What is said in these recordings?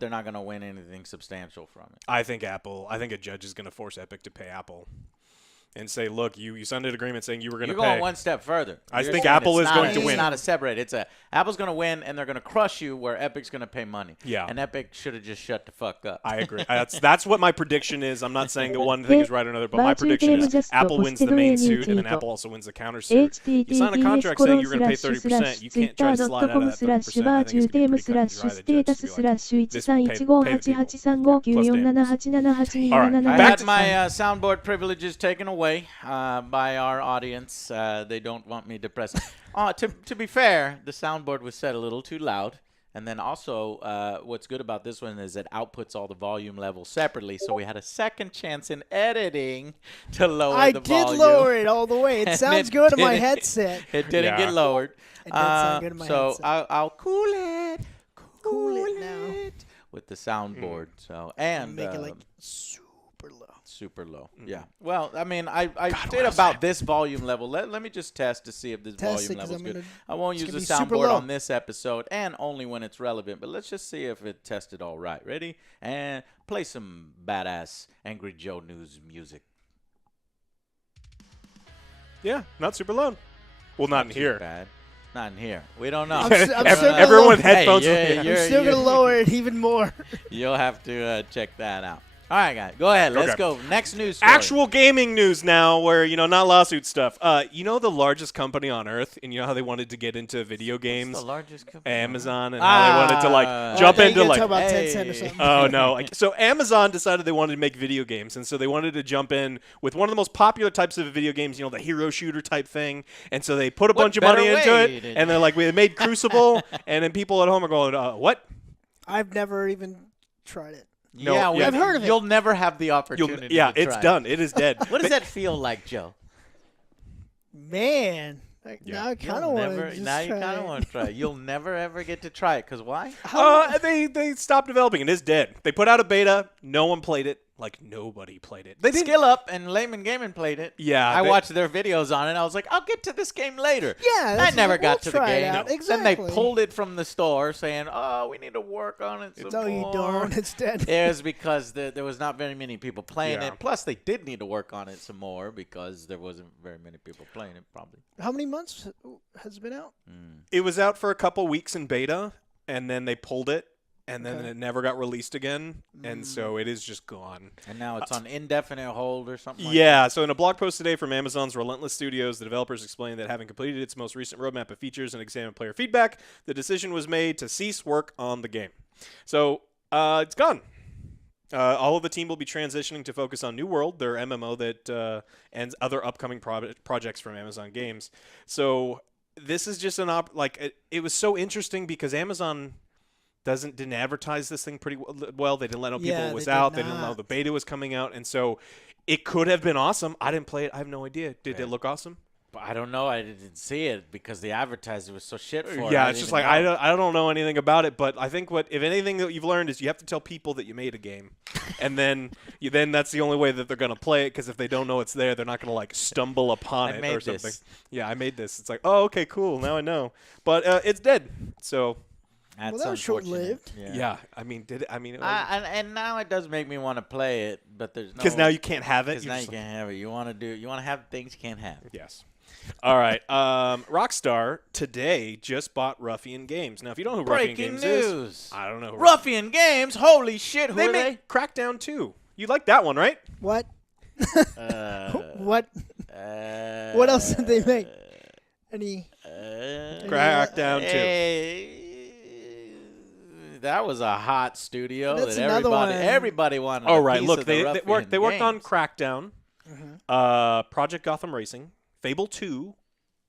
they're not going to win anything substantial from it. I think a judge is going to force Epic to pay Apple and say, look, you signed an agreement saying you were going to pay. You're going one step further. I think Apple is going to win. It's not a separate. Apple's going to win, and they're going to crush you where Epic's going to pay money. Yeah. And Epic should have just shut the fuck up. I agree. That's what my prediction is. I'm not saying that one thing is right or another, but my prediction is Apple wins the main suit, and then Apple also wins the counter suit. You sign a contract saying you're going to pay 30%. You can't try to slide out of that 30%. I think it's going to be pretty cut and dry. The judge to be like, this pay the people. All right. I had my soundboard privileges taken away by our audience. They don't want me depressed. To be fair, the soundboard was set a little too loud. And then also, what's good about this one is it outputs all the volume levels separately. So we had a second chance in editing to lower the volume. I did lower it all the way. It sounds good on my headset. It didn't get lowered. It did sound good on my headset. So I'll cool it. Cool it now. With the soundboard. So and make it like super low. Super low. Yeah. Well, I mean, I did about this volume level. Let me just test to see if this volume level is good. I won't use the soundboard on this episode and only when it's relevant, but let's just see if it tested all right. Ready? And play some badass Angry Joe News music. Yeah, not super loud. Well, not in here. Bad. Not in here. We don't know. Everyone with headphones. I'm still going to lower it even more. You'll have to check that out. All right, guys. Go ahead. Let's go. Next news story. Actual gaming news now where, not lawsuit stuff. The largest company on Earth, and you know how they wanted to get into video games? What's the largest company? Amazon, and how they wanted to, jump into, talk about 10 cents or something. Oh, no. So Amazon decided they wanted to make video games, and so they wanted to jump in with one of the most popular types of video games, the hero shooter type thing, and so they put a bunch of money into it, and they're like, we made Crucible, and then people at home are going, what? I've never even tried it. No, I've heard of it. You'll never have the opportunity to try it's done. It is dead. What does that feel like, Joe? Man, now I kind of want to Now you kind of want to try it. You'll never, ever get to try it. Because why? They stopped developing. It is dead. They put out a beta. No one played it. Like, nobody played it. They Skill Up and Layman Gaming played it. Yeah. I watched their videos on it. I was like, I'll get to this game later. Yeah. I never got to the game. Exactly. Then they pulled it from the store saying, we need to work on it some more. No, you don't. It's dead. It was because there was not very many people playing it. Plus, they did need to work on it some more because there wasn't very many people playing it, probably. How many months has it been out? It was out for a couple weeks in beta, and then they pulled it. And then it never got released again, and so it is just gone. And now it's on indefinite hold or something like that? So in a blog post today from Amazon's Relentless Studios, the developers explained that having completed its most recent roadmap of features and examined player feedback, the decision was made to cease work on the game. So it's gone. All of the team will be transitioning to focus on New World, their MMO that and other upcoming projects from Amazon Games. So this is just it was so interesting because Amazon didn't advertise this thing pretty well. They didn't let know people it was out. They didn't know the beta was coming out. And so it could have been awesome. I didn't play it. I have no idea. Did it look awesome? I don't know. I didn't see it because the advertiser was so shit for it. Yeah, it's just like I don't know anything about it. But I think if anything that you've learned is you have to tell people that you made a game, and then that's the only way that they're gonna play it. Because if they don't know it's there, they're not gonna stumble upon it or something. Yeah, I made this. It's like, oh, okay, cool. Now I know. But it's dead. So. Well, that was short-lived. Yeah. I mean, and now it does make me want to play it, but there's no. Because now you can't have it. Because now you can't have it. You want to have things you can't have. Yes. All right. Rockstar today just bought Ruffian Games. Now, if you don't know who Ruffian Games is, I don't know. Ruffian Games. Holy shit! Who are they? Crackdown 2. You like that one, right? What? What? What else did they make? Any? Crackdown 2. That was a hot studio. That's that everybody wanted. Oh right, look, they worked on Crackdown, Project Gotham Racing, Fable 2,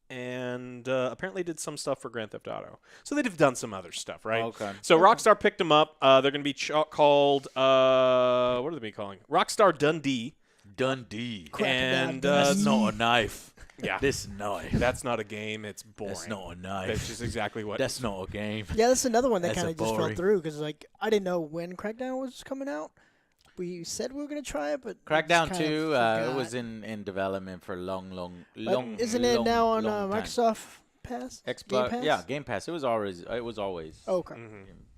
and apparently did some stuff for Grand Theft Auto. So they've done some other stuff, right? Okay. So Rockstar picked them up. They're going to be called what are they be calling? Rockstar Dundee. Dundee. And that's not a knife. Yeah. This knife. That's not a game. It's boring. That's not a knife. That's just exactly what. That's not a game. Yeah, that's another one that kind of just fell through because I didn't know when Crackdown was coming out. We said we were going to try it, but Crackdown 2, it was in development for long. Isn't it now on Microsoft Pass? Xbox, Game Pass. Game Pass. It was always. Oh, okay.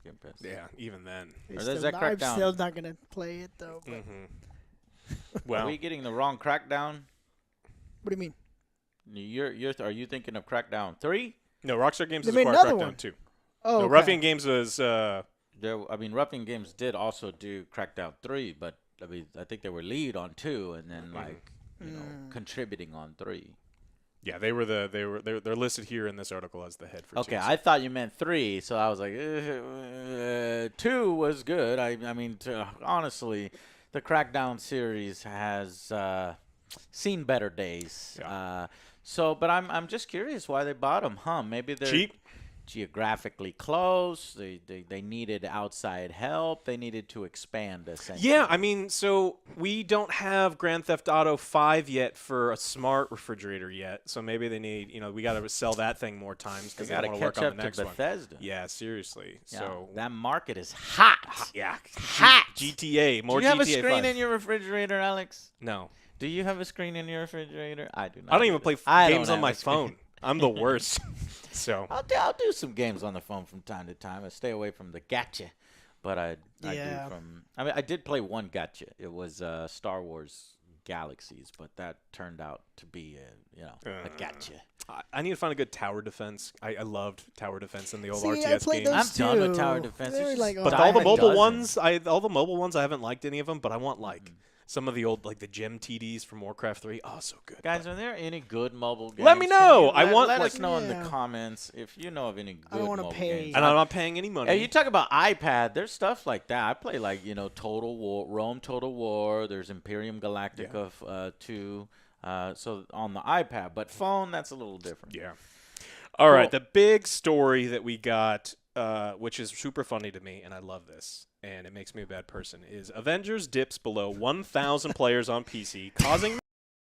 Game Pass. Yeah, even then. Or there's that I'm Crackdown. still not gonna play it though. But Are Well, we getting the wrong Crackdown? what do you mean? Are you thinking of Crackdown 3? no, Rockstar Games They has made acquired another Crackdown one. 2. Oh, No, okay. Ruffian Games was Ruffian Games did also do Crackdown 3, but I think they were lead on 2, and then contributing on 3. yeah, they're listed here in this article as the head for Okay, 2. I thought you meant 3, so I was like, 2 was good. Honestly, the Crackdown series has seen better days. Yeah. But I'm just curious why they bought them, huh? Maybe they're Cheap. geographically close. They needed outside help. They needed to expand, essentially. Yeah, I mean, so we don't have Grand Theft Auto 5 yet for a smart refrigerator yet. So maybe they need, we got to sell that thing more times They because they got to want to work catch on up the to next one. Bethesda. Yeah, seriously. Yeah, So that market is hot. yeah, Hot. GTA, more Do you have GTA a screen 5. in your refrigerator, Alex? No. Do you have a screen in your refrigerator? I do not. I don't even play I don't games on have my a screen. phone. I'm the worst. So I'll do some games on the phone from time to time. I stay away from the gacha, but I Yeah. do from. I did play one gacha. It was Star Wars Galaxies, but that turned out to be a gacha. I need to find a good tower defense. I loved tower defense in the old See, I RTS played games. those I'm done with too. tower defense. They're It's like, just But oh, all the dime a mobile dozen. ones, I haven't liked any of them. But I want some of the old, like the gem TDs from Warcraft 3. Oh, so good. Guys, are there any good mobile games? Let me Can know. you I want, let like- us know in the Yeah. comments if you know of any good I don't wanna mobile pay. games. And I'm not paying any money. Hey, you talk about iPad. There's stuff like that. I play Total War, Rome Total War. There's Imperium Galactica 2. So on the iPad, but phone, that's a little different. Yeah. All right. Cool. The big story that we got, which is super funny to me, and I love this, and it makes me a bad person, is Avengers dips below 1,000 players on PC, causing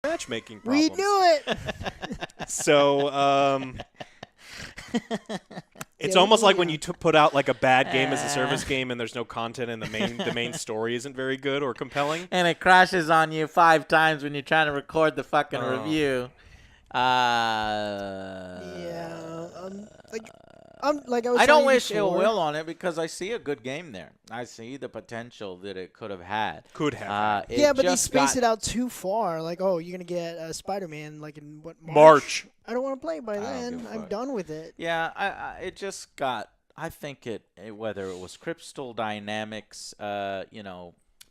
matchmaking problems. We knew it. So, it's Yeah, almost like when yeah. you put out like a bad game as a service game, and there's no content, and the main story isn't very good or compelling. And it crashes on you 5 times when you're trying to record the fucking Oh. review. Yeah. Like I was I don't saying wish ill before, will on it because I see a good game there. I see the potential that it could have had. Could have. It Yeah, but they just spaced got- it out too far. Like, oh, you're gonna get Spider-Man like in what March. I don't want to play by I don't then. give a I'm fuck. done with it. Yeah, it just got. I think whether it was Crystal Dynamics,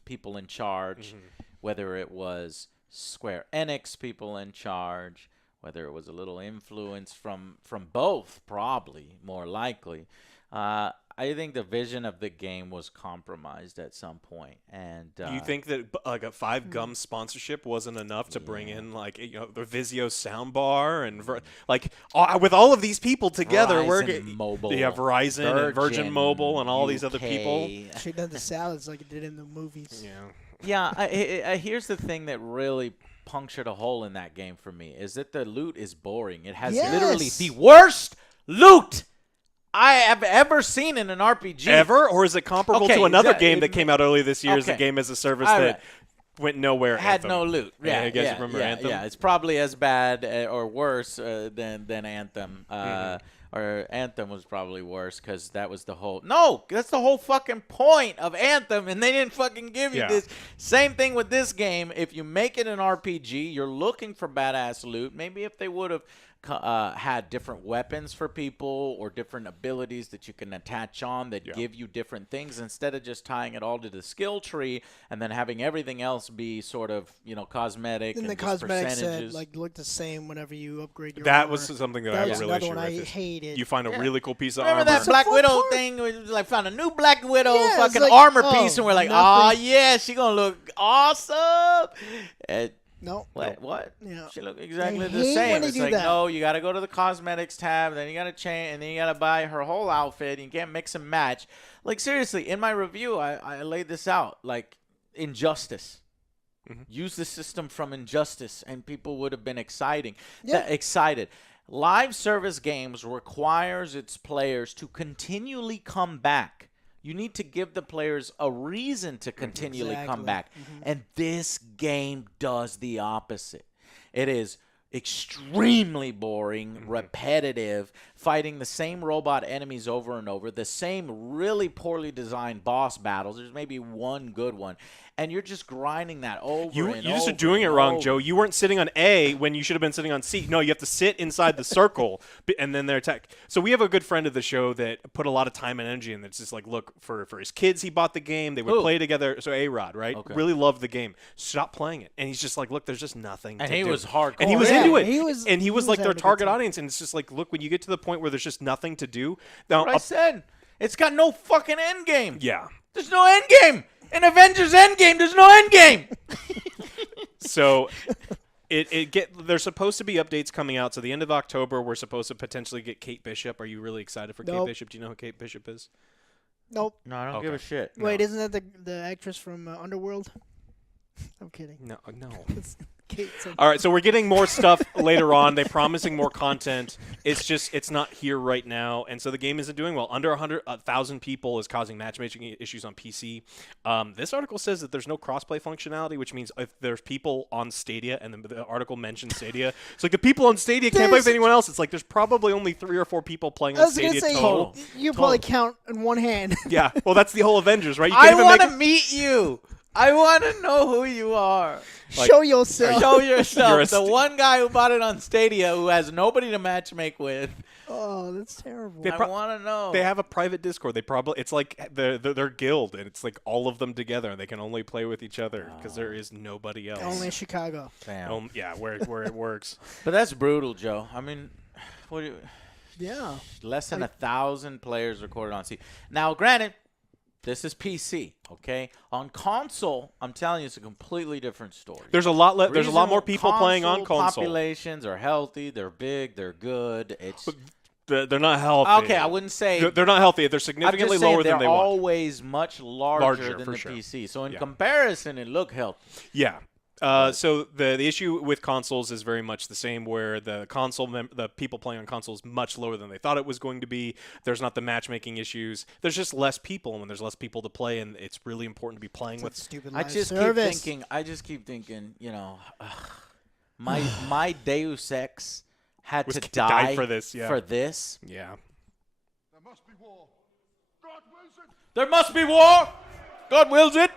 people in charge, whether it was Square Enix people in charge, whether it was a little influence from both, probably more likely. I think the vision of the game was compromised at some point, and Do you think that like a 5 Gum sponsorship wasn't enough to bring in like the Vizio soundbar and with all of these people together, Verizon Mobile, you have Verizon and Virgin Mobile and all these other people. UK. Should have done the salads like it did in the movies. Yeah. Yeah, here's the thing that really punctured a hole in that game for me is that the loot is boring. It has literally Yes. the worst loot I have ever seen in an RPG. Ever? Or is it comparable Okay, to another that- game that came out earlier this year as a Okay. game as a service All that right. went nowhere? Had Anthem. no loot. Yeah, you guys yeah, remember yeah, Anthem? Yeah, it's probably as bad or worse than Anthem. Or Anthem was probably worse because that was the whole. No, that's the whole fucking point of Anthem, and they didn't fucking give you Yeah. this. Same thing with this game. If you make it an RPG, you're looking for badass loot. Maybe if they would have had different weapons for people or different abilities that you can attach on that give you different things instead of just tying it all to the skill tree and then having everything else be sort of cosmetic And and the just cosmetics percentages. look the same whenever you upgrade your That armor. was something that I That have was a real another issue one I with. hated. You find a really cool piece of Remember armor. that Black fun Widow part. thing? We just, like found a new Black Widow Yeah, it's fucking like, armor oh, piece, and we're like, nothing. oh yeah, she gonna look awesome. No. What? Yeah. She look exactly I the hate same. when they It's do like, that. no, you got to go to the cosmetics tab, then you got to change, and then you got to buy her whole outfit. You can't mix and match. Like seriously, in my review, I laid this out. Like Injustice. Use the system from Injustice, and people would have been excited. Live service games requires its players to continually come back. You need to give the players a reason to continually come Exactly. back. And this game does the opposite. It is extremely boring, repetitive, fighting the same robot enemies over and over, the same really poorly designed boss battles. There's maybe one good one. And you're just grinding that over You and just are over doing it and wrong, over. Joe. You weren't sitting on A when you should have been sitting on C. No, you have to sit inside the circle, and then they're attack. So we have a good friend of the show that put a lot of time and energy in. It's just like, look, for his kids, he bought the game. They would Who? play together. So A-Rod, right? Okay. Really loved the game. Stop playing it. And he's just like, look, there's just nothing And to he do. was hardcore. And he was Yeah, into it. he was- and he was like their having a good target time. audience. And it's just like, look, when you get to the point where there's just nothing to do. Now, What I said. It's got no fucking end game. yeah. There's no end game. In Avengers Endgame, there's no end game. So there's supposed to be updates coming out. So the end of October, we're supposed to potentially get Kate Bishop. Are you really excited for Kate Nope. Bishop? Do you know who Kate Bishop is? Nope. No, I don't Okay. give a shit. Wait, isn't that the actress from Underworld? I'm kidding. No. It's Kate. All right, so we're getting more stuff later on. They're promising more content. It's not here right now, and so the game isn't doing well. Under 100,000 people is causing matchmaking issues on PC. This article says that there's no crossplay functionality, which means if there's people on Stadia, and the article mentions Stadia, it's like the people on Stadia can't play with anyone else. It's like there's probably only 3 or 4 people playing I on was gonna Stadia say total. you probably count in one hand. Yeah, well, that's the whole Avengers, right? You I can't even want make to meet you. I want to know who you are. Like, Show yourself. Show You're yourself. a The one guy who bought it on Stadia who has nobody to matchmake with. Oh, that's terrible. They I pro- want to know. They have a private Discord. It's like their guild, and it's like all of them together, and they can only play with each other because there is nobody else. Only in Chicago. Damn. Yeah, where it works. But that's brutal, Joe. I mean, what do you, Yeah. less than 1,000 players recorded on C. Now, granted, this is PC, okay? On console, I'm telling you, it's a completely different story. There's a lot. There's a lot more people playing on console. Populations are healthy. They're big. They're good. It's They're not healthy. okay. I wouldn't say They're not healthy. They're I'm significantly just saying lower than they they're want. always much larger than for the sure. PC. So in Yeah. comparison, it look healthy. Yeah. So the issue with consoles is very much the same, where the the people playing on consoles is much lower than they thought it was going to be. There's not the matchmaking issues. There's just less people, and when there's less people to play, and it's really important to be playing It's with. like stupid I live just service. keep thinking, you know, my Deus Ex had Was to died die for this, yeah. For this. Yeah. There must be war. God wills it. There must be war. God wills it.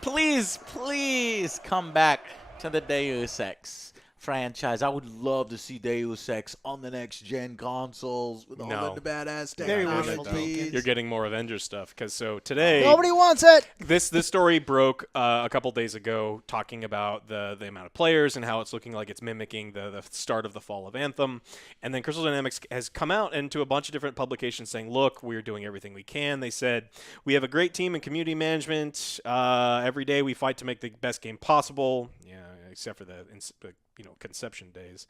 Please come back to the Deus Ex franchise. I would love to see Deus Ex on the next gen consoles with No. all the badass Very technology. wishful thinking. You're getting more Avengers stuff because today Nobody wants it. this story broke a couple days ago, talking about the amount of players and how it's looking like it's mimicking the start of the fall of Anthem. And then Crystal Dynamics has come out into a bunch of different publications saying, look, we're doing everything we can. They said, we have a great team in community management. Every day we fight to make the best game possible. Yeah, except for the conception days.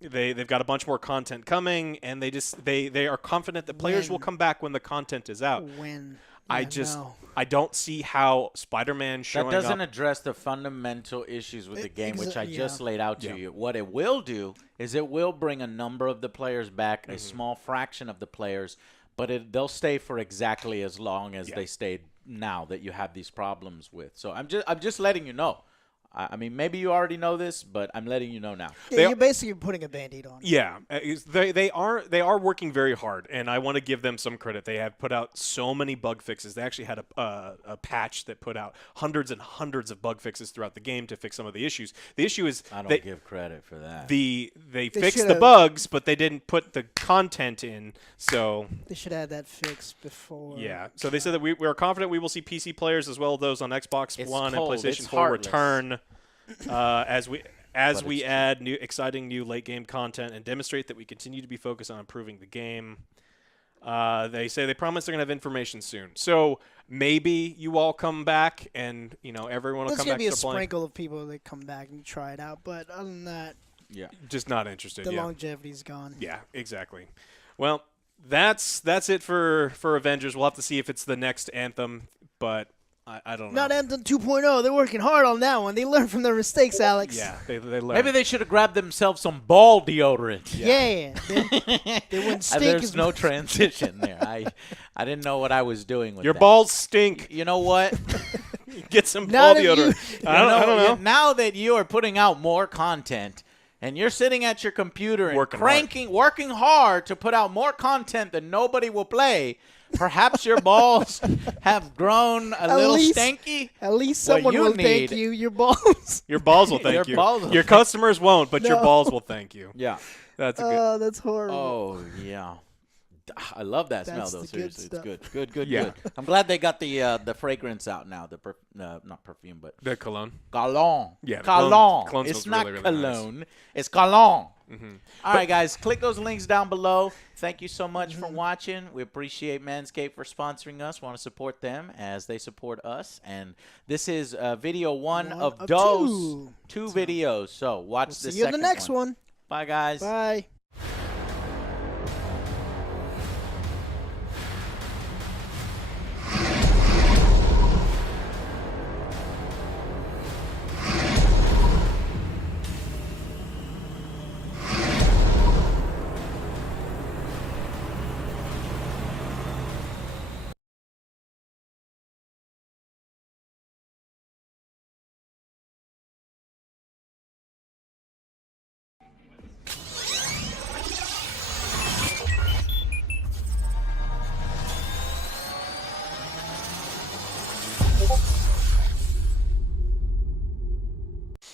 They've got a bunch more content coming, and they are confident that players will come back when the content is out. When? I don't see how Spider-Man showing That doesn't up. address the fundamental issues with the game, which I just yeah. laid out to you. What it will do is it will bring a number of the players back, a small fraction of the players, but they'll stay for exactly as long as they stayed now that you have these problems with. So I'm just letting you know. I mean, maybe you already know this, but I'm letting you know now. Yeah, you're basically putting a Band-Aid on. Yeah, they are working very hard, and I want to give them some credit. They have put out so many bug fixes. They actually had a patch that put out hundreds and hundreds of bug fixes throughout the game to fix some of the issues. The issue is I don't give credit for that. they fixed the should've- bugs, but they didn't put the content in. So They should have that fixed before. yeah, so they said that we are confident we will see PC players as well as those on Xbox It's One cold, and PlayStation it's 4 heartless. return as we But it's add exciting new late game content and demonstrate that we continue to be focused on improving the game. They say they promise they're gonna have information soon, so maybe you all come back and everyone will There's come gonna back be a to playing. sprinkle of people that come back and try it out, but other than that, Yeah. Just not interested. the Yeah, longevity's gone. yeah, exactly. Well, that's it for Avengers. We'll have to see if it's the next Anthem, but I don't know. Not Anthem 2.0. They're working hard on that one. They learned from their mistakes, Alex. Yeah, they learned. Maybe they should have grabbed themselves some ball deodorant. Yeah. They wouldn't stink There's as no much. transition there. I didn't know what I was doing with Your that. balls stink. You know what? Get some Not ball if you- deodorant. I don't know. Now that you are putting out more content and you're sitting at your computer and working hard to put out more content than nobody will play, perhaps your balls have grown a little stanky. At least What someone you will thank need- you. Your balls. Your balls will thank Your you. balls will Your thank- customers won't, but your No. balls will thank you. Yeah. That's a good. Oh, that's horrible. Oh, yeah. I love that smell, That's though. the good Seriously, it's stuff. good. Good. Yeah. I'm glad they got the fragrance out now. Not perfume, but The cologne. cologne. Yeah, the cologne. cologne It's smells not really, really nice. cologne. It's cologne. All right, guys. Click those links down below. Thank you so much for watching. We appreciate Manscaped for sponsoring us. Want to support them as they support us. And this is video one of those two videos. So watch the See you in second the next one. Bye, guys. Bye.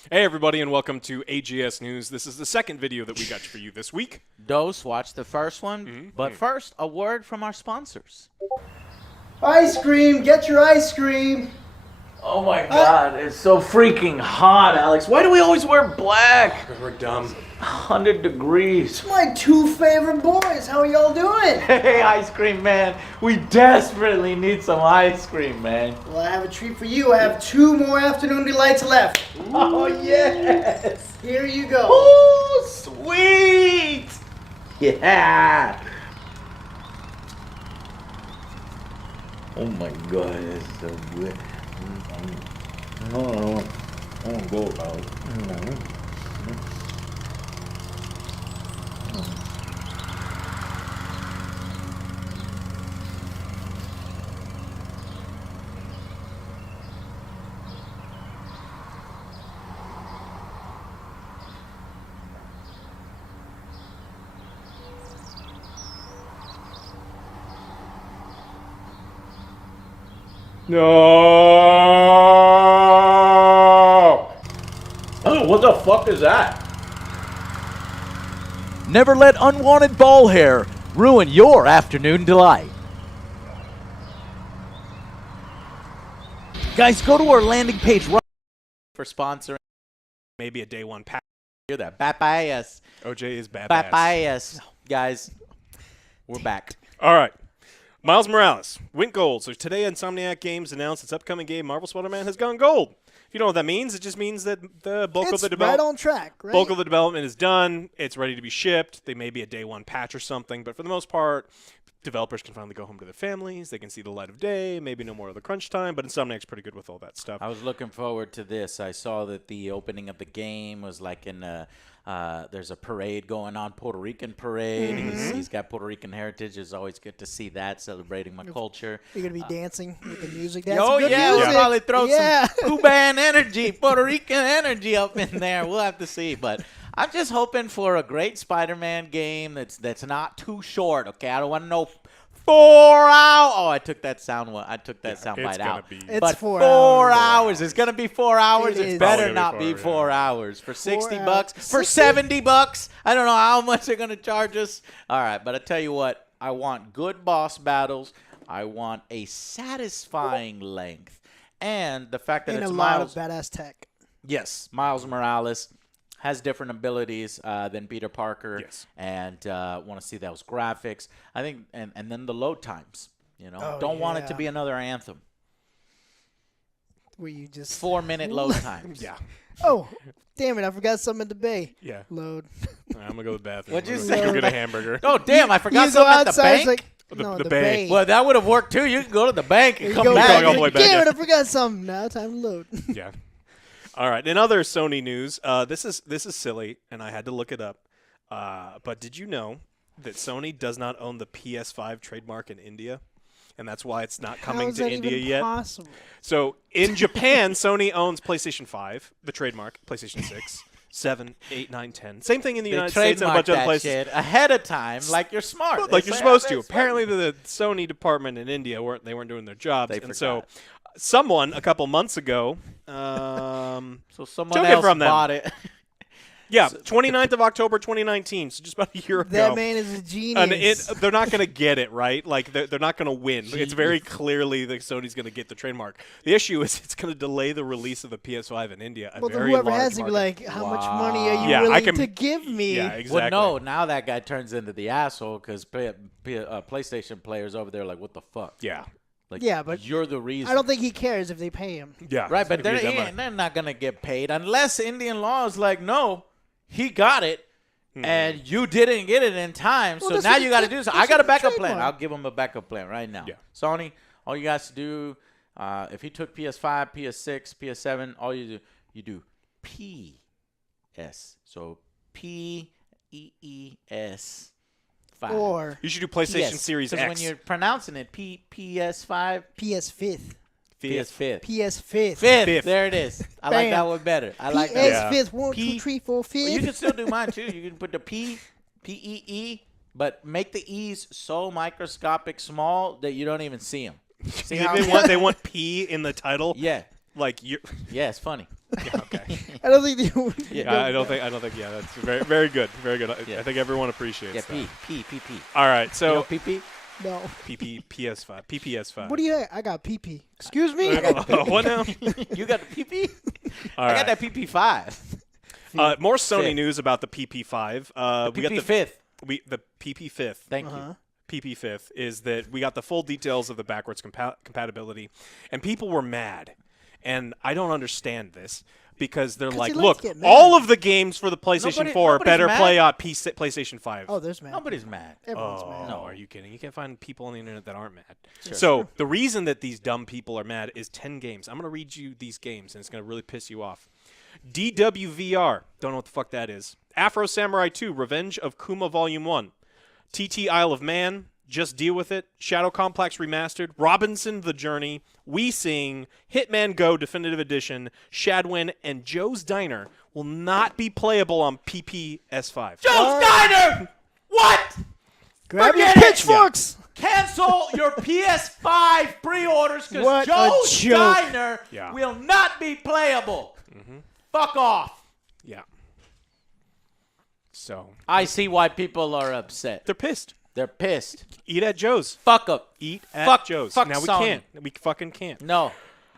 Hey, everybody, and welcome to AGS News. This is the second video that we got for you this week. Dose, watch the first one. But first, a word from our sponsors. Ice cream. Get your ice cream. Oh my God, it's so freaking hot, Alex. Why do we always wear black? Because we're dumb. 100 degrees. My two favorite boys. How are y'all doing? Hey, ice cream man. We desperately need some ice cream, man. Well, I have a treat for you. I have 2 more afternoon delights left. Oh, yes. Here you go. Oh, sweet. Yeah. Oh my God, it's so good. No, I won't go about it. No! Oh, what the fuck is that? Never let unwanted ball hair ruin your afternoon delight. Guys, go to our landing page right for sponsoring. Maybe a day one pack. Hear that? Papayas. OJ is bad. Papayas. Guys, we're back. All right. Miles Morales went gold. So today, Insomniac Games announced its upcoming game, Marvel Spider-Man, has gone gold. If you know what that means, it just means that the bulk of It's the right development on track, right? bulk of the development is done. It's ready to be shipped. They may be a day one patch or something, but for the most part, developers can finally go home to their families. They can see the light of day. Maybe no more of the crunch time. But Insomniac's pretty good with all that stuff. I was looking forward to this. I saw that the opening of the game was like in there's a parade going on, Puerto Rican parade. He's got Puerto Rican heritage. It's always good to see that, celebrating my culture. You're going to be dancing with the music. That's Oh, good yeah, music. we'll probably throw Yeah. some Cuban energy, Puerto Rican energy up in there. We'll have to see. But I'm just hoping for a great Spider-Man game that's not too short, okay? I don't want to know 4 hours. Oh, I took that sound bite out. It's But 4 4 hours. hours. It's gonna be 4 hours. It It's is. better Probably not gonna be be 4 4 hours. For 60 hours. bucks, for 60? $70. I don't know how much they're gonna charge us. All right, but I tell you what, I want good boss battles. I want a satisfying length, and the fact that And a it's lot Miles. of badass tech. Yes, Miles Morales has different abilities than Peter Parker. Yes. And want to see those graphics. I think, and then the load times. You know, Oh, don't want it to yeah. be another Anthem. Where you just 4-minute load times. Yeah. Oh, damn it! I forgot something at the bay. Yeah. Load. I'm going to go to the bathroom. What'd you I'm say? gonna go get a hamburger. Oh damn! I forgot You go something at the outside, it's bank. like, The- no, the the bay. bay. Well, that would have worked too. You can go to the bank and You come go back. Going all the way back, Damn yeah. it! I forgot something. Now time to load. Yeah. All right. In other Sony news, this is silly, and I had to look it up. But did you know that Sony does not own the PS5 trademark in India? and that's why it's not How coming is to that India even yet. possible? So in Japan, Sony owns PlayStation 5, the trademark, PlayStation 6, 7, 8, 9, 10. Same thing in the They United States and a trademark bunch of other that places. shit ahead of time, like you're smart. Like They you're say, supposed "Ah, to. that's Apparently, the Sony department in India weren't doing their jobs, They and so forgot. someone a couple months ago, So someone took it else from them. bought it. yeah, 29th of October 2019, so just about a year ago. That man is a And genius. they're not going to get it, right? Like, they're not going to win. It's very clearly that Sony's going to get the trademark. The issue is it's going to delay the release of the PS5 in India. Well, then very whoever large has to be market. like, how much money are you Yeah, I willing can- to give me? Yeah, exactly. Well, no, now that guy turns into the asshole because PlayStation players over there are like, what the fuck? Yeah. Like, Yeah, but you're the reason. I don't think he cares if they pay him. Yeah. Right, it's but gonna be they're, a dumb- they're not going to get paid unless Indian law is like, no, he got it, and you didn't get it in time, Well, so that's now what- you got to do something. I that's got a what the backup plan. trademark. I'll give him a backup plan right now. Yeah. Sony, all you guys to do, if he took PS5, PS6, PS7, all you do PS. So PEES 5. Or You should do PlayStation PS, Series 'cause X. when you're pronouncing it, PS5, PS5. PS5. PS5. Fifth. There it is. I like Bam. that one better. I like that. Yeah. PS5. 1, P- 2, 3, 4, Well, 5. you can still do mine too. You can put the P-E-E, but make the E's so microscopic small that you don't even see them. See how They want P in the title. Yeah. Like you. Yeah, it's funny. Okay. I don't think they would. Yeah. I don't think. Yeah, that's very, very good. Very good. Yeah. I think everyone appreciates Yeah, that. P. All right. You So know PP? No. PS5. PPS5. What do you have? I got PP. Excuse me? What now? You got the PP? All I right. got that PP5. More Sony Fifth. news about the PP5. We got the PP5th. the PP5th. Thank Uh-huh. you. PP5th is that we got the full details of the backwards compatibility, and people were mad, and I don't understand this because they're 'Cause like, he likes look, to get mad." all of the games for the PlayStation 4 nobody's better mad. play on PlayStation 5. Oh, there's mad. Nobody's mad. Everyone's Oh, mad. No. are you kidding? You can't find people on the internet that aren't mad. Sure. So the reason that these dumb people are mad is 10 games. I'm going to read you these games, and it's going to really piss you off. DWVR, don't know what the fuck that is. Afro Samurai 2, Revenge of Kuma Volume 1. TT Isle of Man, Just Deal With It. Shadow Complex Remastered. Robinson The Journey. We Sing. Hitman Go Definitive Edition. Shadwin, and Joe's Diner will not be playable on PPS5. Joe's Diner! What? Grab your Forget it. pitchforks! Cancel your PS5 pre-orders because What a Joe's joke. Diner Yeah. will not be playable. Fuck off. Yeah. So, I see why people are upset. they're pissed. They're pissed. Eat at Joe's. Fuck up. Eat at Fuck- Joe's. fuck Now we Sony. can't. We fucking can't. No.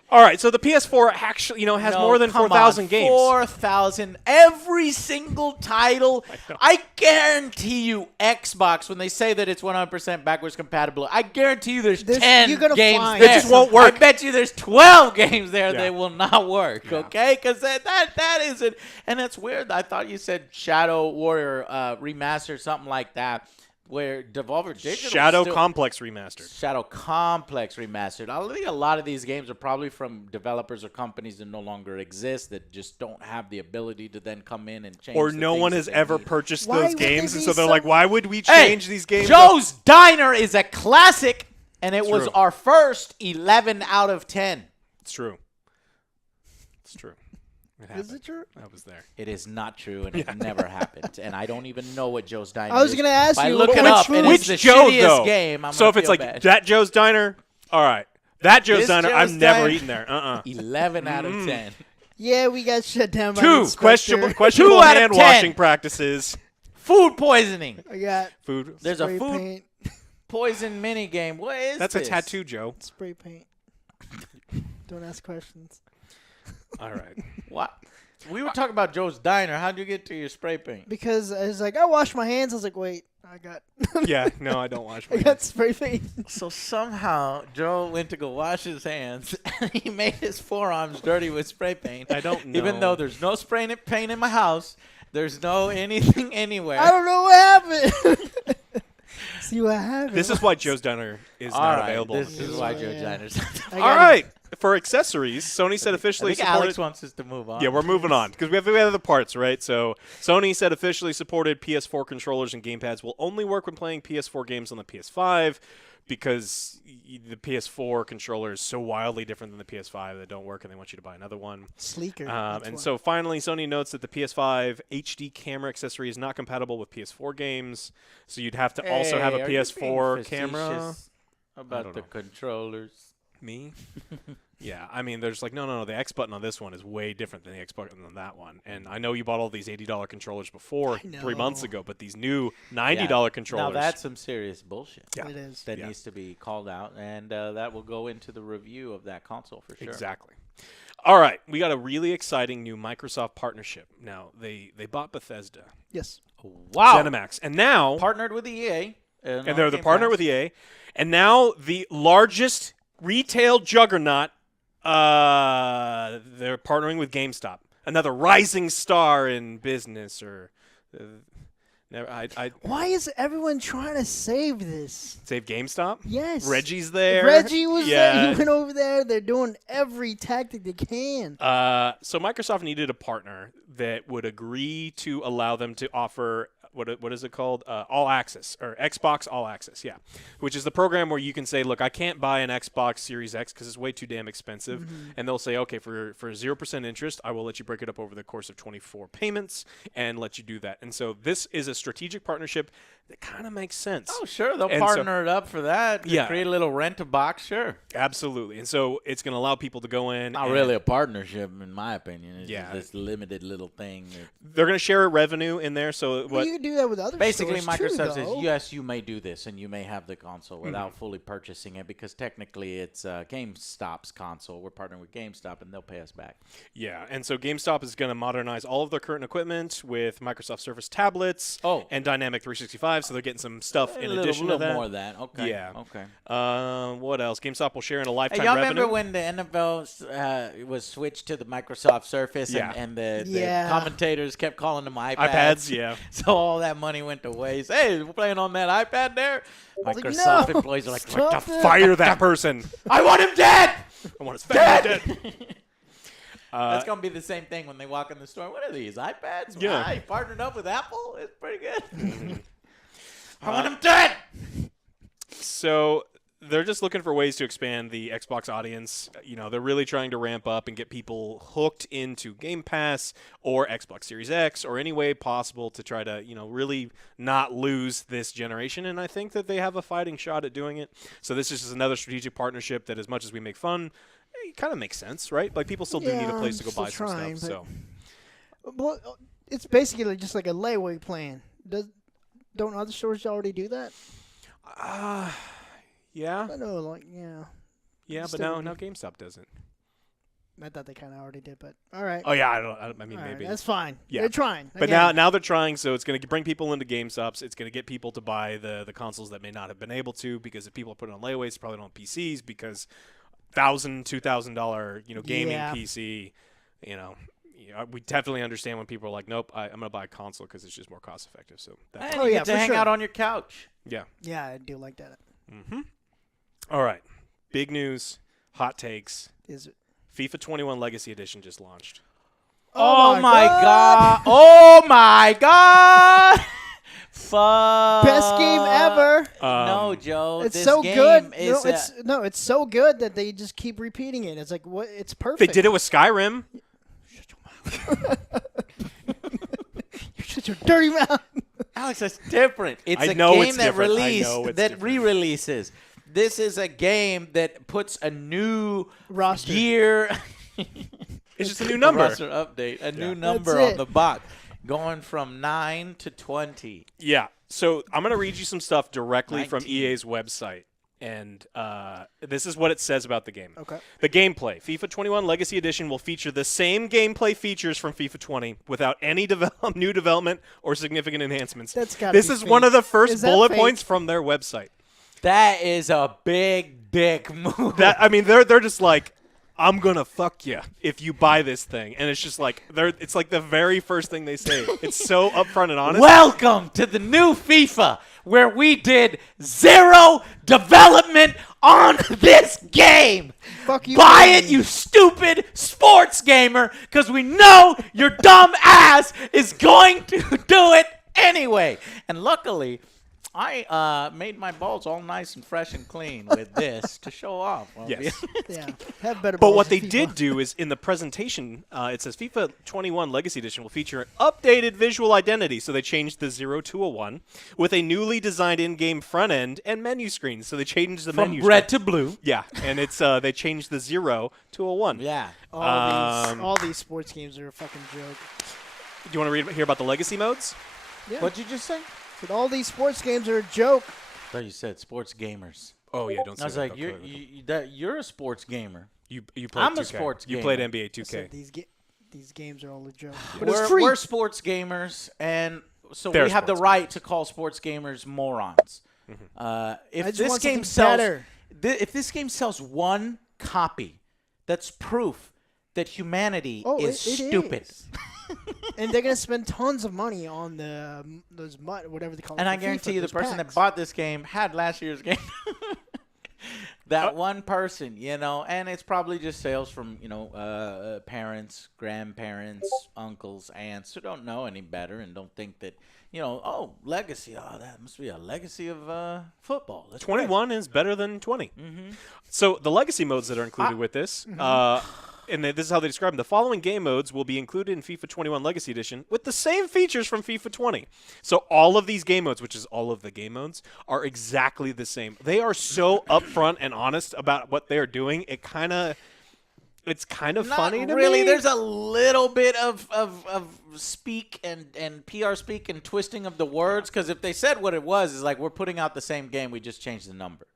All right, so the PS4 actually, has No, more than come 4,000 on. games. 4,000. Every single title. know. I guarantee you, Xbox, when they say that it's 100% backwards compatible, I guarantee you there's There's- 10 you're gonna games find there. It just won't work. I bet you there's 12 games there Yeah. that will not work, Yeah. okay? Because that isn't. And that's weird. I thought you said Shadow Warrior Remastered, something like that, where Devolver Digital Shadow still, Complex Remastered. Shadow Complex Remastered. I think a lot of these games are probably from developers or companies that no longer exist that just don't have the ability to then come in and change. Or the no things one that has they ever need. purchased Why those would they games, and be so they're so- like, why would we Hey, change these games? Joe's Diner is a classic, and it was True. our first 11 out of 10. It's true. It's true. It happened. Is it true? I was there. It is not true, and it never happened. And I don't even know what Joe's Diner is. I was gonna ask If I you, look which- it up, and Which it's the Joe, shittiest though? game. I'm So if gonna it's feel like bad. that Joe's Diner, all right. That Joe's This Diner, Joe's I'm never Diner- eating there. 11 out of 10. Yeah, we got shut down by the Two inspector. questionable 2 out of hand 10. washing practices. Food poisoning. I got Food. There's a spray food paint. poison mini game. What is That's this? a tattoo, Joe. Spray paint. Don't ask questions. All right. What? We were talking about Joe's Diner. How'd you get to your spray paint? Because I was like, I washed my hands. I was like, wait, I got Yeah, no, I don't watch my I got spray paint. So somehow Joe went to go wash his hands, and he made his forearms dirty with spray paint. I don't know. Even though there's no spray paint in my house, there's no anything anywhere. I don't know what happened. See what happened. This is why Joe's Diner is All not right, available. this is why Joe's Yeah. Diner's. I All got right. For accessories, Sony said I officially think supported. Alex wants us to move on. Yeah, we're moving on because we have other parts, right? So Sony said officially supported PS4 controllers and gamepads will only work when playing PS4 games on the PS5. because the PS4 controller is so wildly different than the PS5 that don't work, and they want you to buy another one. Sleeker. And so finally, Sony notes that the PS5 HD camera accessory is not compatible with PS4 games, so you'd have to also have a Hey, are you PS4 being camera. facetious I about don't the know. controllers. Me? Yeah, I mean, there's like, no, the X button on this one is way different than the X button on that one. And I know you bought all these $80 controllers before 3 months know. ago, but these new $90 controllers. Now that's some serious bullshit. Yeah. It is. That Yeah. needs to be called out, and that will go into the review of that console for sure. Exactly. All right, we got a really exciting new Microsoft partnership. Now, they bought Bethesda, Yes. Wow. ZeniMax, and now Partnered with EA. and they're the partner with EA, and now the largest retail juggernaut. They're partnering with GameStop, another rising star in business. Or I Why is everyone trying to save this? save GameStop. Yes. Reggie's there. Reggie was there. Yeah. He went over there. They're doing every tactic they can. So Microsoft needed a partner that would agree to allow them to offer what is it called? All Access, or Xbox All Access, yeah. Which is the program where you can say, look, I can't buy an Xbox Series X because it's way too damn expensive. Mm-hmm. And they'll say, okay, for 0% interest, I will let you break it up over the course of 24 payments and let you do that. And so this is a strategic partnership that kind of makes sense. Oh, sure. They'll And so- partner it up for that. Yeah. Create a little rent-a-box, sure. Absolutely. And so it's going to allow people to go in. Not and really a partnership, in my opinion. It's Yeah. just this limited little thing. They're going to share revenue in there. So Well, what? you can do that with other Basically, stores too, Microsoft says, though. yes, you may do this, and you may have the console without fully purchasing it, because technically it's GameStop's console. We're partnering with GameStop, and they'll pay us back. Yeah, and so GameStop is going to modernize all of their current equipment with Microsoft Surface tablets and Dynamic 365, so they're getting some stuff in addition to that. more of that. Okay. Yeah. Okay. What else? GameStop will share in a lifetime Hey, y'all revenue. remember when the NFL was switched to the Microsoft Surface Yeah. and the Yeah. commentators kept calling them iPads, yeah. So all that money went to waste. Hey, we're playing on that iPad there. like, Microsoft no, employees are like, stop what the it. Fire that person. I want him dead. I want his family dead. That's gonna be the same thing when they walk in the store. What are these iPads? Yeah. Why? Partnered up with Apple. It's pretty good. I want him dead. So they're just looking for ways to expand the Xbox audience. You know, they're really trying to ramp up and get people hooked into Game Pass or Xbox Series X or any way possible to try to, you know, really not lose this generation. And I think that they have a fighting shot at doing it. So this is just another strategic partnership that, as much as we make fun, it kind of makes sense, right? Like, people still do need a Yeah, place to go I'm buy still some trying, stuff. So Well, it's basically just like a layaway plan. Don't other stores already do that? yeah, I know, like, yeah. but still now do. GameStop doesn't. I thought they kind of already did, but all right. Oh yeah, I mean, All right, maybe. that's fine. Yeah. They're trying. But Again, now they're trying, so it's going to bring people into GameStops. It's going to get people to buy the consoles that may not have been able to, because if people put it on layaways, they probably don't have PCs, because $1,000, $2,000, gaming Yeah. PC, we definitely understand when people are like, nope, I'm going to buy a console because it's just more cost effective. So that's And Oh, you yeah, get to for hang sure. out on your couch. yeah. yeah, I do like that. All right, big news, hot takes. Is it? FIFA 21 Legacy Edition just launched. Oh my god! Oh my god! Fuck! Best game ever. No, Joe. It's this so game good. Is It's so good that they just keep repeating it. It's like, what? It's They perfect. did it with Skyrim. You're such a dirty mouth. Alex, that's different. It's I a know game it's that different. I know it's different. re-releases. This is a game that puts a new Roster. year. It's just a new number. Roster update. A new number That's on it. the box, going from 9 to 20. Yeah. So I'm going to read you some stuff directly from 19. EA's website. And this is what it says about the game. Okay. The gameplay. FIFA 21 Legacy Edition will feature the same gameplay features from FIFA 20 without any new development or significant enhancements. That's gotta This be is fake. one of the first Is that bullet fake? points from their website. That is a big dick move. They're just like, I'm gonna fuck you if you buy this thing, and it's just like it's like the very first thing they say. It's so upfront and honest. Welcome to the new FIFA, where we did 0 development on this game. Fuck you. Buy Tony. it, you stupid sports gamer, because we know your dumb ass is going to do it anyway. And luckily, I made my balls all nice and fresh and clean with this to show off. Yes. Yeah, have better. But balls what than they FIFA. did do is in the presentation, it says FIFA 21 Legacy Edition will feature an updated visual identity. So they changed the 0 to a 1 with a newly designed in-game front end and menu screens. So they changed the From menu red screen. to blue. Yeah, and it's they changed the 0 to a 1. Yeah. All these sports games are a fucking joke. Do you want to hear about the legacy modes? Yeah. What'd you just say? But all these sports games are a joke. I thought you said sports gamers. Oh yeah, don't say I was that. like, you're a sports gamer. You played I'm 2K. a sports You gamer. played NBA I 2K. said these games are all a joke. But it's We're, free. we're sports gamers, and so They're we have the sports right to call sports gamers morons. I If just this want game something sells, better. if this game sells one copy, that's proof that humanity Oh, is it stupid. is. And they're gonna spend tons of money on those whatever they call. And it I for guarantee FIFA, you, the those person that packs. bought this game had last year's game. That one person, and it's probably just sales from, parents, grandparents, uncles, aunts who don't know any better and don't think that, legacy. Oh, that must be a legacy of football. That's great. 21 is better than 20. So the legacy modes that are included with this, and this is how they describe them. The following game modes will be included in FIFA 21 Legacy Edition with the same features from FIFA 20. So all of these game modes, which is all of the game modes, are exactly the same. They are so upfront and honest about what they're doing. It's kind of Not funny to really. me. There's a little bit of speak and PR speak and twisting of the words, because if they said what it was, is like, we're putting out the same game, we just changed the number.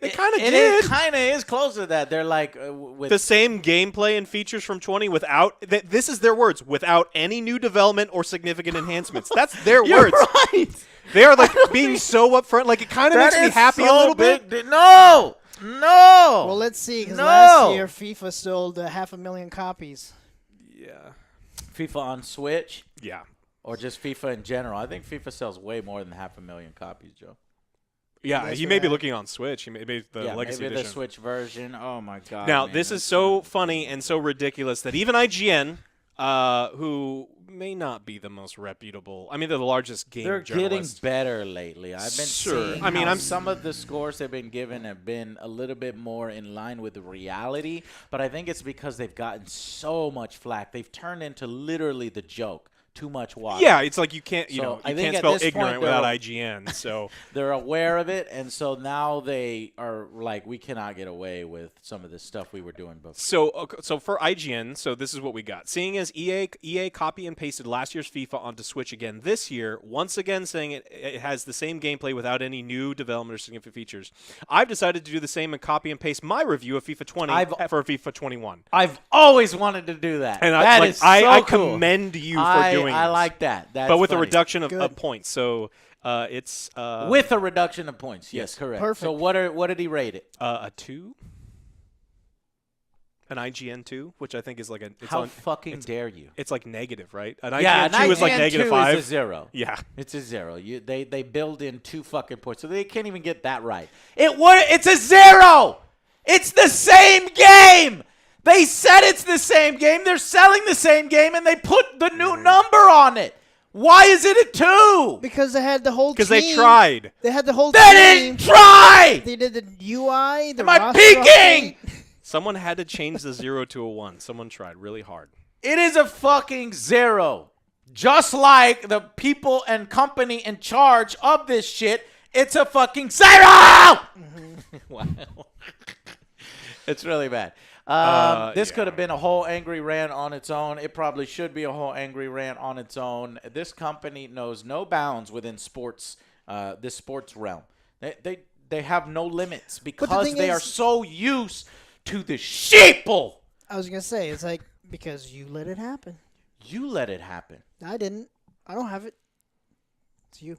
They kind of It did. kind of is close to that. They're like with The same gameplay and features from 20 without this is their words, without any new development or significant enhancements. That's their words. right. They are like being so upfront. Like it kind of makes me happy a little bit. No. Well, let's see. Because No. last year FIFA sold 500,000 copies. Yeah. FIFA on Switch Yeah. or just FIFA in general. I think FIFA sells way more than 500,000 copies, Joe. Yeah, That's he what may be I- looking on Switch. He may be the Yeah, Legacy maybe Edition. the Switch version. Oh my God. Now, man, this is that's so funny and so ridiculous that even IGN, who may not be the most reputable, I mean, they're the largest game They're getting journalist. better lately. I've been Sure. seeing I mean, how I'm- some of the scores they've been given have been a little bit more in line with the reality, but I think it's because they've gotten so much flack. They've turned into literally the joke. Too much water. Yeah, it's like you can't, So I you think can't at spell this point ignorant they're- without IGN. So They're aware of it, and so now they are like, we cannot get away with some of the stuff we were doing before. So for IGN, so this is what we got. Seeing as EA copy and pasted last year's FIFA onto Switch again this year, once again saying it has the same gameplay without any new development or significant features, I've decided to do the same and copy and paste my review of FIFA 20 for FIFA 21. I've always wanted to do that. And That I is so cool. commend you for doing I this. like that. That's but with a funny. reduction of Good. points. So it's With a reduction of points. Yes, correct. Perfect. So what did he rate it? a 2, an IGN 2, which I think is like How fucking dare you? it's like negative, right? An Yeah, IGN 2 is like IGN negative 2 5. is a 0. Yeah. It's a 0. They build in 2 fucking points, so they can't even get that right. It's a 0. It's the same game. They said it's the same game. They're selling the same game, and they put the new number on it. Why is it a 2? Because they had the whole team. Because they tried. They had the whole They team. didn't try. They did the UI. The Am I roster peeking? update. Someone had to change the 0 to a 1. Someone tried really hard. It is a fucking 0. Just like the people and company in charge of this shit, it's a fucking 0! Wow. It's really bad. This could have been a whole angry rant on its own. It probably should be a whole angry rant on its own. This company knows no bounds within sports, this sports realm. They have no limits because thing they are is- so used to the sheeple. I was gonna say it's like because you let it happen. You let it happen. I didn't. I don't have it. It's you.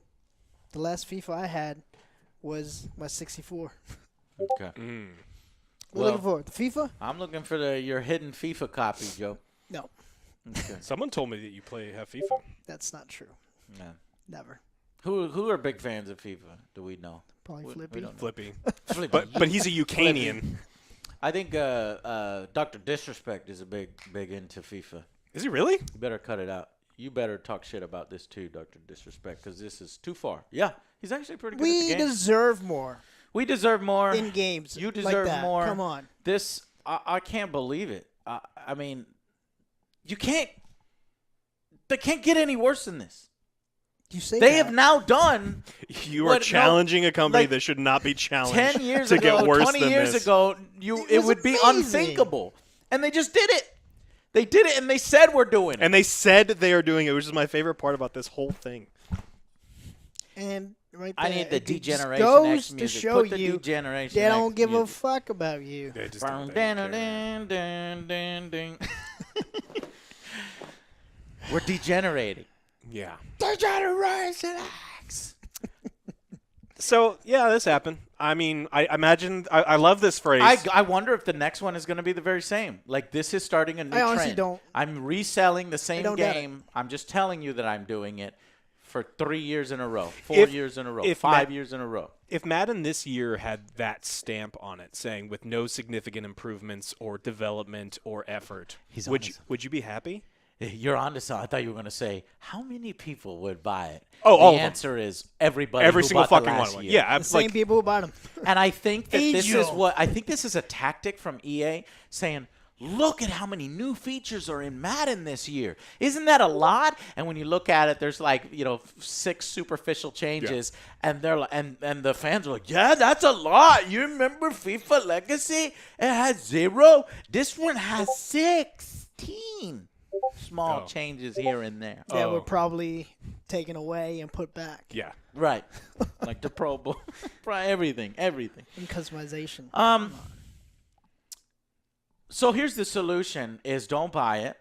The last FIFA I had was my 64. Okay. What Well- looking for? The FIFA? I'm looking for your hidden FIFA copy, Joe. No, Okay. Someone told me that you have FIFA. that's not true. Yeah. Never. Who are big fans of FIFA? Do we know? Probably We Flippy. don't know. Flippy. Flippy. But he's a Ukrainian. I think Dr. Disrespect is a big into FIFA. Is he really? You better cut it out. you better talk shit about this too, Dr. Disrespect, because this is too far. Yeah, he's actually pretty good at We the game. deserve more We deserve more. in games. You like deserve that. more. Come on. This, I can't believe it. I mean, you can't. They can't get any worse than this. You say They that. have now done. You are What- no, challenging a company like, that should not be challenged 10 years to ago, get worse 20 than years this. ago, It it was would be amazing. unthinkable. And they just did it. They did it, and they said we're doing it. And they said they are doing it, which is my favorite part about this whole thing. And right there, I need the it just degeneration goes X to music. show Put the you degeneration they don't X give a music. fuck about you. They just Dun, don't- they don't dun, care. dun, dun, dun, dun. We're degenerating. Yeah. Degeneration X. So, yeah, this happened. I mean, I imagine – I love this phrase. I wonder if the next one is going to be the very same. Like, this is starting a new I honestly trend. don't. I'm reselling the same don't doubt it. game. I'm just telling you that I'm doing it for 3 years in a row, 4 If- years in a row, if 5 Ma- years in a row. If Madden this year had that stamp on it, saying with no significant improvements or development or effort, He's would on you, his- would you be happy? You're on to something. I thought you were going to say, how many people would buy it? Oh, all of the them. answer is everybody. Every who single bought the fucking last one. year. Yeah, The same like, people who bought them. And I think that this is Angel. I think this is a tactic from EA saying, look at how many new features are in Madden this year. Isn't that a lot? And when you look at it, there's like, 6 superficial changes, and they're like, and the fans are like, yeah, that's a lot. You remember FIFA Legacy? It had 0. This one has 16 small Oh. changes here and there. That Oh. were probably taken away and put back yeah. Right. Like the Pro Bowl. everything. in customization. So here's the solution: is don't buy it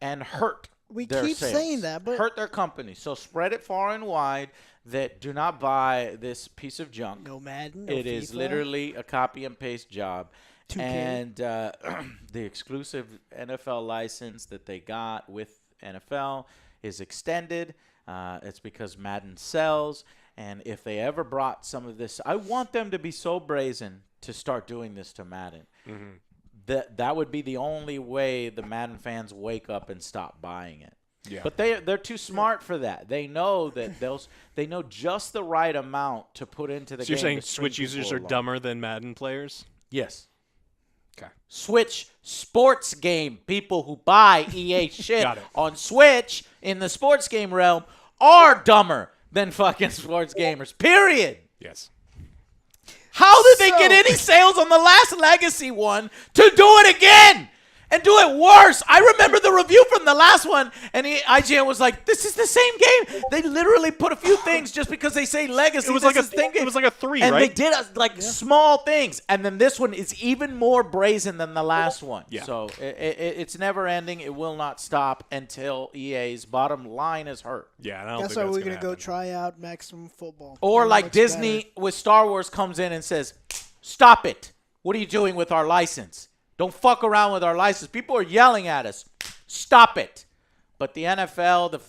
and hurt. We their keep sales. saying that, but- hurt their company. So spread it far and wide. That do not buy this piece of junk. No Madden. No It is FIFA. literally a copy and paste job. 2K. And the exclusive NFL license that they got with NFL is extended. It's because Madden sells. And if they ever brought some of this, I want them to be so brazen to start doing this to Madden. That would be the only way the Madden fans wake up and stop buying it. Yeah. But they're too smart for that. They know that they know just the right amount to put into the So game. you're saying to string Switch users people are along. dumber than Madden players? Yes. Okay. Switch sports game people who buy EA shit Got it. on Switch in the sports game realm are dumber than fucking sports gamers. Period. Yes. How did they get So- any sales on the last Legacy one to do it again? And do it worse. I remember the review from the last one, and IGN was like, "This is the same game." They literally put a few things just because they say Legacy. It was this like is the same game. it was like a 3, and right? they did small things, and then this one is even more brazen than the last one. Yeah. So it's never ending. It will not stop until EA's bottom line is hurt. Yeah, and I don't That's think why we're gonna gonna go happen. try out Maximum Football. Or That like looks Disney better. with Star Wars comes in and says, "Stop it! What are you doing with our license? Don't fuck around with our license. People are yelling at us. Stop it." But the NFL, the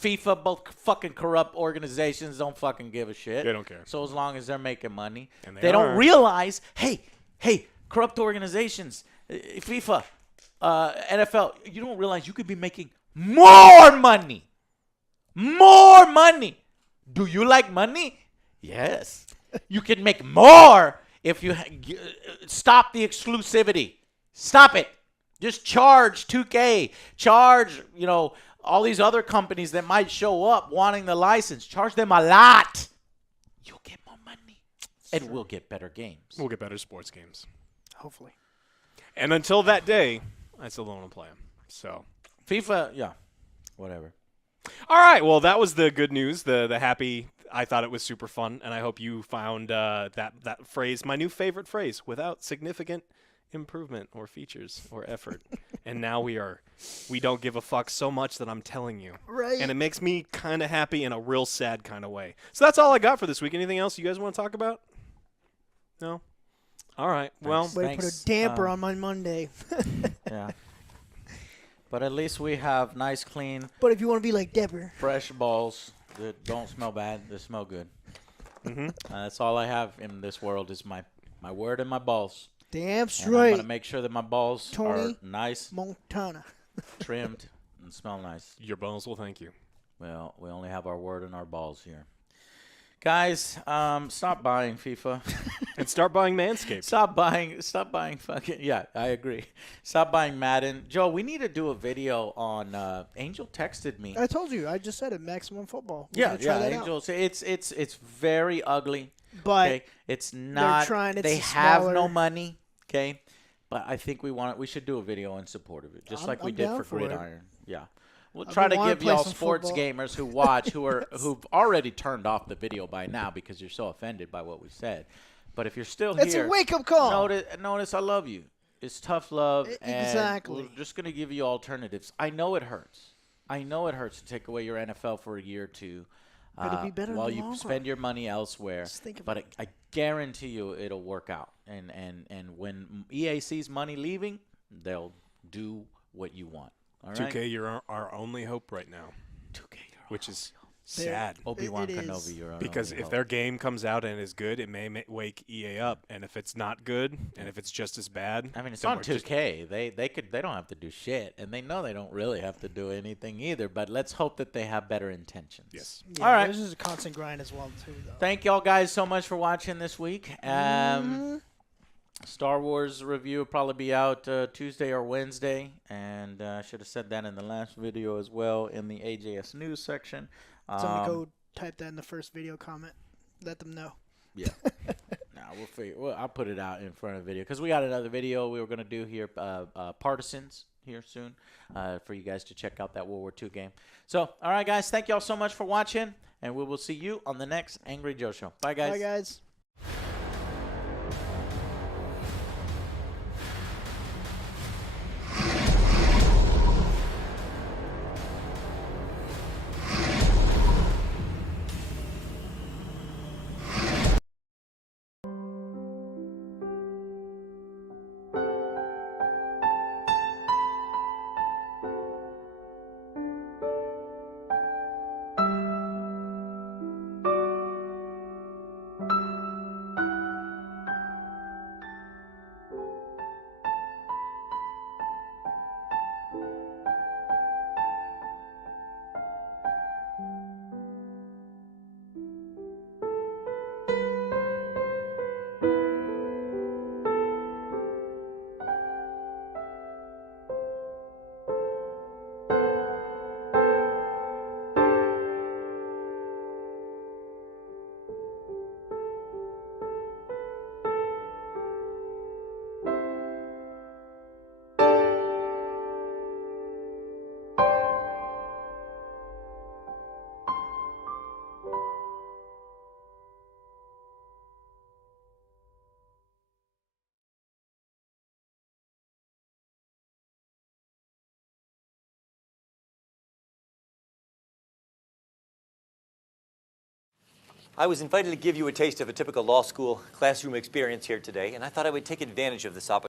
FIFA, both fucking corrupt organizations don't fucking give a shit. They don't care. So as long as they're making money, And they they don't are. realize, hey, corrupt organizations, FIFA, NFL, you don't realize you could be making more money. More money. Do you like money? Yes. You can make more if you stop the exclusivity. Stop it. Just charge 2K. Charge, all these other companies that might show up wanting the license. Charge them a lot. You'll get more money. And we'll get better games. We'll get better sports games. Hopefully. And until that day, I still don't want to play them. So, FIFA, yeah. Whatever. all right. Well, that was the good news. The happy. I thought it was super fun, and I hope you found that phrase, my new favorite phrase, without significant improvement or features or effort. And now we don't give a fuck so much that I'm telling you. Right. And it makes me kind of happy in a real sad kind of way. So that's all I got for this week. Anything else you guys want to talk about? No? All right. Well, Thanks. Way to put a damper on my Monday. Yeah. But at least we have nice, clean, But if you want to be like Debra, fresh balls that don't smell bad. They smell good. That's all I have in this world is my word and my balls. damn And I'm straight, going to make sure that my balls Tony are nice, Montana. trimmed, and smell nice. Your bones will thank you. Well, we only have our word and our balls here. Guys, stop buying FIFA. And start buying Manscaped. Stop buying fucking, yeah, I agree. Stop buying Madden. Joe, we need to do a video on, Angel texted me. I told you. I just said it. Maximum Football. We're Yeah, gonna try that out. Angel. It's very ugly. But okay? It's not. trying, it's they a have no smaller- money. Okay, but I think we should do a video in support of it, just like we I'm did down for for it. Gridiron. Yeah. We'll I've try to been wanting give to play y'all some sports football. gamers who watch, who've already turned off the video by now because you're so offended by what we said. But if you're still It's here, a wake-up call. notice I love you. It's tough love, and Exactly. we're just gonna give you alternatives. I know it hurts. I know it hurts to take away your NFL for a year or two, But it'd be better in while the you long spend run. your money elsewhere. Just think of But it. I guarantee you it'll work out. And when EA sees money leaving, they'll do what you want. All right. 2K, you're our only hope right now, 2K, which is sad. Obi-Wan It is. Kenobi, you're our Because only if hope. their game comes out and is good, it may wake EA up. And if it's not good, and if it's just as bad, I mean, it's then on we're just- 2K. They don't have to do shit, and they know they don't really have to do anything either. But let's hope that they have better intentions. Yes. Yeah, All right. This is a constant grind as well, too, though. Thank y'all guys so much for watching this week. Star Wars review will probably be out Tuesday or Wednesday, and I should have said that in the last video as well in the AJS news section. Someone go type that in the first video comment. Let them know. Yeah. We'll figure. Well, I'll put it out in front of the video because we got another video we were gonna do here, Partisans, here soon, for you guys to check out that World War II game. So, all right, guys, thank y'all so much for watching, and we will see you on the next Angry Joe Show. Bye, guys. Bye, guys. I was invited to give you a taste of a typical law school classroom experience here today, and I thought I would take advantage of this opportunity.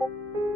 Bye.